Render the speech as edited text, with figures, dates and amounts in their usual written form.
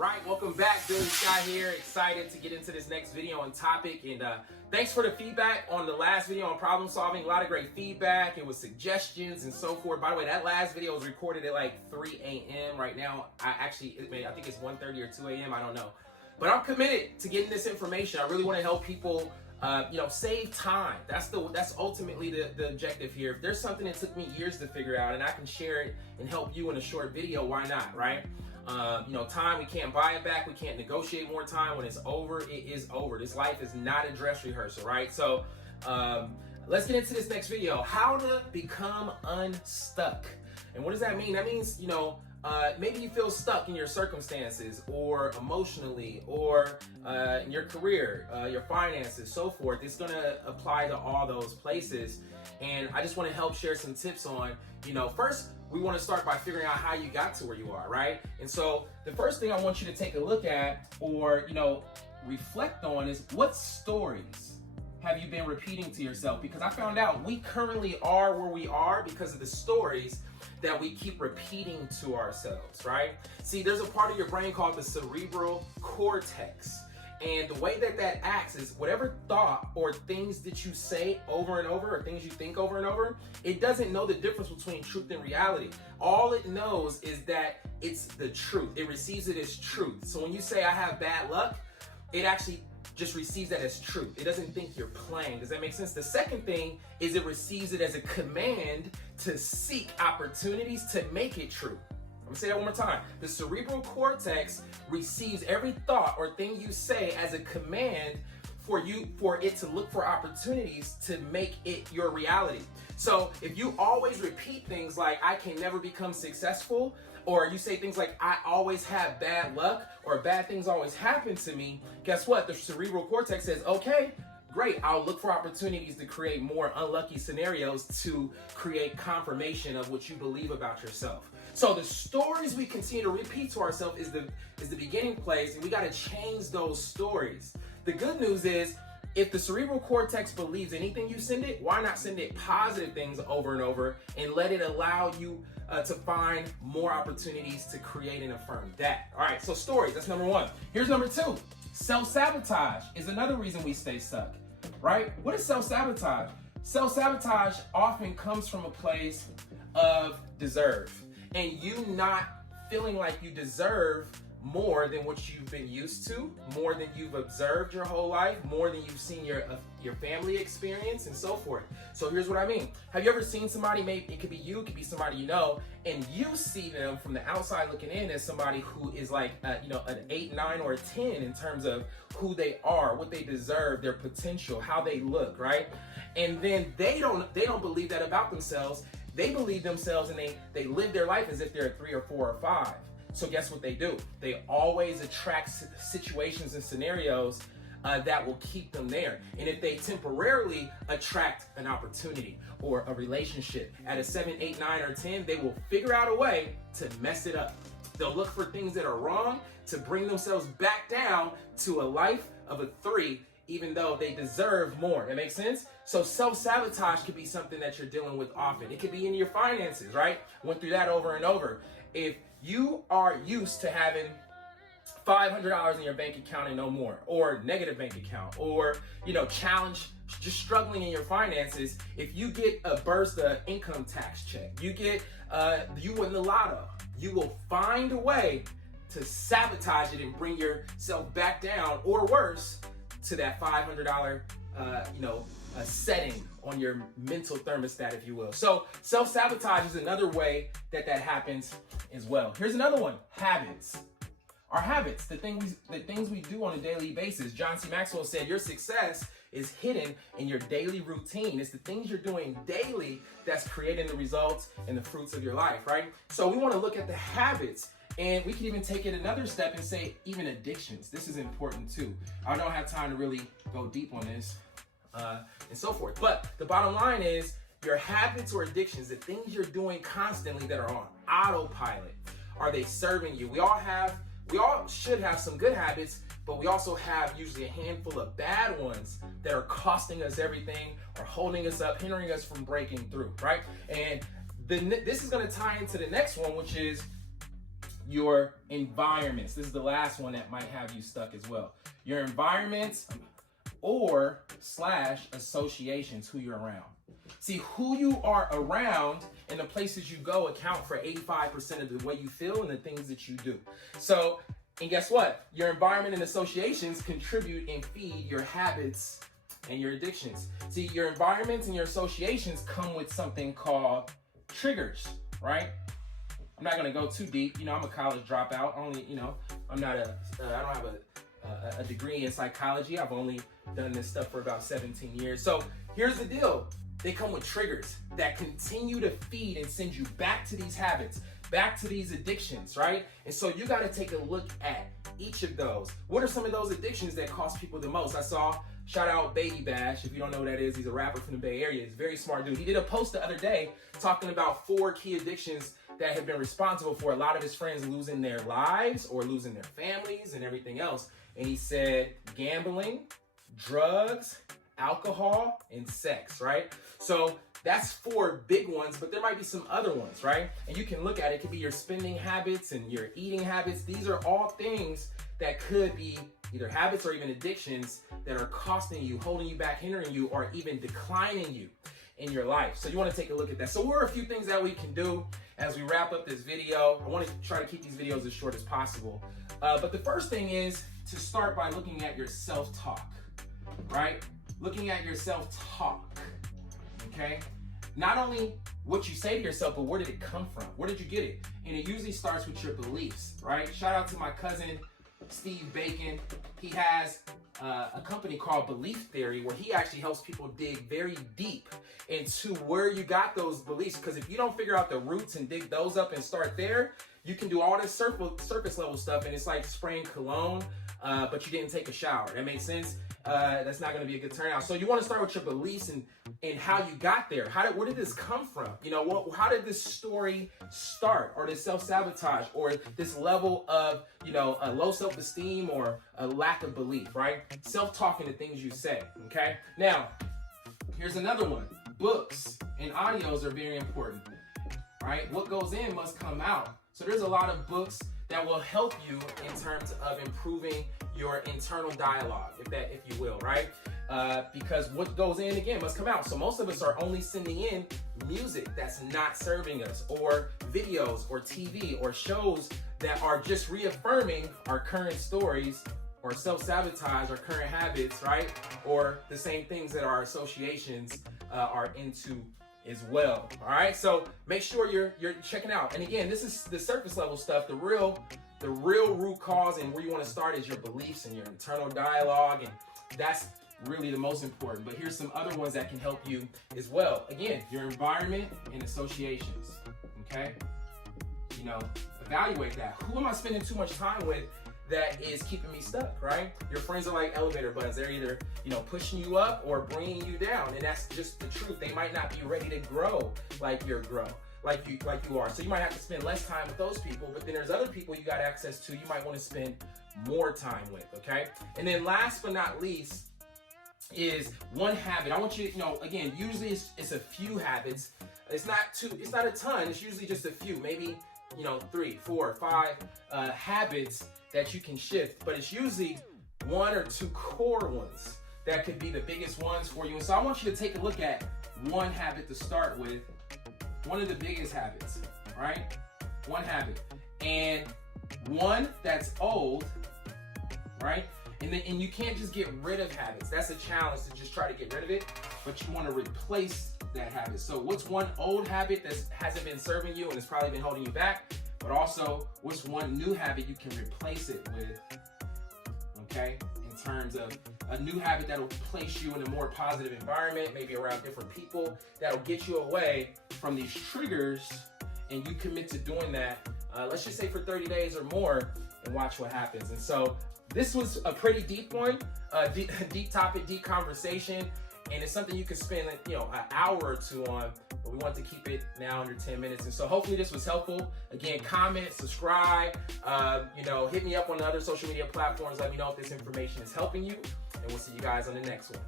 right, welcome back. Billy Scott here. Excited to get into this next video on topic. And thanks for the feedback on the last video on problem solving. A lot of great feedback. It was suggestions and so forth. By the way, that last video was recorded at like 3 a.m. Right now, I think it's 1:30 or 2 a.m. I don't know. But I'm committed to getting this information. I really want to help people save time. That's ultimately the objective here. If there's something that took me years to figure out and I can share it and help you in a short video, why not, right? Time, we can't buy it back. We can't negotiate more time. When it's over, it is over. This life is not a dress rehearsal, right? So let's get into this next video. How to become unstuck. And what does that mean? That means, maybe you feel stuck in your circumstances or emotionally or in your career, your finances, so forth. It's going to apply to all those places. And I just want to help share some tips on, first, we want to start by figuring out how you got to where you are, right? And so the first thing I want you to take a look at or, reflect on is what stories have you been repeating to yourself? Because I found out we currently are where we are because of the stories that we keep repeating to ourselves, right? See, there's a part of your brain called the cerebral cortex. And the way that acts is whatever thought or things that you say over and over or things you think over and over, it doesn't know the difference between truth and reality. All it knows is that it's the truth. It receives it as truth. So when you say I have bad luck, it actually just receives that as truth. It doesn't think you're playing. Does that make sense? The second thing is it receives it as a command to seek opportunities to make it true. I'm gonna say that one more time. The cerebral cortex receives every thought or thing you say as a command for it to look for opportunities to make it your reality. So if you always repeat things like I can never become successful, or you say things like I always have bad luck or bad things always happen to me, guess what? The cerebral cortex says, okay, great, I'll look for opportunities to create more unlucky scenarios to create confirmation of what you believe about yourself. So the stories we continue to repeat to ourselves is the beginning place, and we got to change those stories. The good news is, if the cerebral cortex believes anything you send it, why not send it positive things over and over and let it allow you to find more opportunities to create and affirm that. All right, so stories, that's number one. Here's number two. Self-sabotage is another reason we stay stuck, right? What is self-sabotage? Self-sabotage often comes from a place of deserve, and you not feeling like you deserve more than what you've been used to, more than you've observed your whole life, more than you've seen your family experience and so forth. So here's what I mean. Have you ever seen somebody, maybe it could be you, it could be somebody you know, and you see them from the outside looking in as somebody who is like, an 8, 9, or a 10 in terms of who they are, what they deserve, their potential, how they look, right? And then they don't believe that about themselves. They believe themselves and they live their life as if they're a 3 or 4 or 5. So guess what they do? They always attract situations and scenarios that will keep them there. And if they temporarily attract an opportunity or a relationship at a 7, 8, 9, or 10, they will figure out a way to mess it up. They'll look for things that are wrong to bring themselves back down to a life of a 3, even though they deserve more. That makes sense? So self-sabotage could be something that you're dealing with often. It could be in your finances, right? Went through that over and over. If you are used to having $500 in your bank account and no more, or negative bank account, or, challenge, just struggling in your finances, if you get a burst of income tax check, you win the lotto, you will find a way to sabotage it and bring yourself back down, or worse, to that $500, a setting on your mental thermostat, if you will. So self-sabotage is another way that happens as well. Here's another one, habits. Our habits, the things we do on a daily basis. John C. Maxwell said, your success is hidden in your daily routine. It's the things you're doing daily that's creating the results and the fruits of your life, right? So we want to look at the habits. And we can even take it another step and say even addictions. This is important too. I don't have time to really go deep on this and so forth. But the bottom line is your habits or addictions, the things you're doing constantly that are on autopilot, are they serving you? We all should have some good habits, but we also have usually a handful of bad ones that are costing us everything or holding us up, hindering us from breaking through, right? And this is going to tie into the next one, which is your environments. This is the last one that might have you stuck as well. Your environments or / associations, who you're around. See, who you are around and the places you go account for 85% of the way you feel and the things that you do. So, and guess what? Your environment and associations contribute and feed your habits and your addictions. See, your environments and your associations come with something called triggers, right? I'm not gonna go too deep. You know, I'm a college dropout. Only, you know, I don't have a degree in psychology. I've only done this stuff for about 17 years. So here's the deal. They come with triggers that continue to feed and send you back to these habits, back to these addictions, right? And so you gotta take a look at each of those. What are some of those addictions that cost people the most? I saw, shout out Baby Bash. If you don't know who that is, he's a rapper from the Bay Area. He's a very smart dude. He did a post the other day talking about 4 key addictions that have been responsible for a lot of his friends losing their lives or losing their families and everything else. And he said gambling, drugs, alcohol, and sex, right? So that's 4 big ones, but there might be some other ones, right? And you can look at it. It could be your spending habits and your eating habits. These are all things that could be either habits or even addictions that are costing you, holding you back, hindering you, or even declining you in your life. So you want to take a look at that. So what are a few things that we can do as we wrap up this video? I want to try to keep these videos as short as possible. But the first thing is to start by looking at your self-talk, right? Looking at your self-talk, okay? Not only what you say to yourself, but where did it come from? Where did you get it? And it usually starts with your beliefs, right? Shout out to my cousin, Steve Bacon. He has a company called Belief Theory where he actually helps people dig very deep into where you got those beliefs. Because if you don't figure out the roots and dig those up and start there, you can do all this surface level stuff and it's like spraying cologne, but you didn't take a shower. That makes sense? That's not going to be a good turnout. So you want to start with your beliefs and how you got there. Where did this come from? You know, how did this story start, or this self-sabotage, or this level of, you know, a low self-esteem or a lack of belief, right? Self-talking the things you say, okay? Now, here's another one. Books and audios are very important, right? What goes in must come out. So there's a lot of books that will help you in terms of improving your internal dialogue, if you will, right? Because what goes in, again, must come out. So most of us are only sending in music that's not serving us, or videos or TV or shows that are just reaffirming our current stories or self-sabotage our current habits, right? Or the same things that our associations are into as well. All right, so make sure you're checking out. And again, this is the surface level stuff. The real root cause and where you want to start is your beliefs and your internal dialogue, and that's really the most important. But here's some other ones that can help you as well. Again, your environment and associations. Okay, you know, evaluate that. Who am I spending too much time with that is keeping me stuck, right? Your friends are like elevator buttons. They're either, you know, pushing you up or bringing you down. And that's just the truth. They might not be ready to grow like you are. So you might have to spend less time with those people, but then there's other people you got access to you might want to spend more time with, okay? And then last but not least is one habit. I want you to, you know, again, usually it's a few habits. It's not a ton. It's usually just a few, maybe, you know, 3, 4, 5 habits that you can shift, but it's usually 1 or 2 core ones that could be the biggest ones for you. And so I want you to take a look at one habit to start with, one of the biggest habits, right? One habit, and one that's old, right? And you can't just get rid of habits. That's a challenge to just try to get rid of it, but you want to replace that habit. So what's one old habit that hasn't been serving you and it's probably been holding you back? But also, what's one new habit you can replace it with, okay? In terms of a new habit that'll place you in a more positive environment, maybe around different people, that'll get you away from these triggers, and you commit to doing that, let's just say for 30 days or more, and watch what happens. And so this was a pretty deep one, deep topic, deep conversation, and it's something you can spend, you know, an hour or 2 on, but we want to keep it now under 10 minutes. And so hopefully this was helpful. Again, comment, subscribe, you know, hit me up on the other social media platforms. Let me know if this information is helping you, and we'll see you guys on the next one.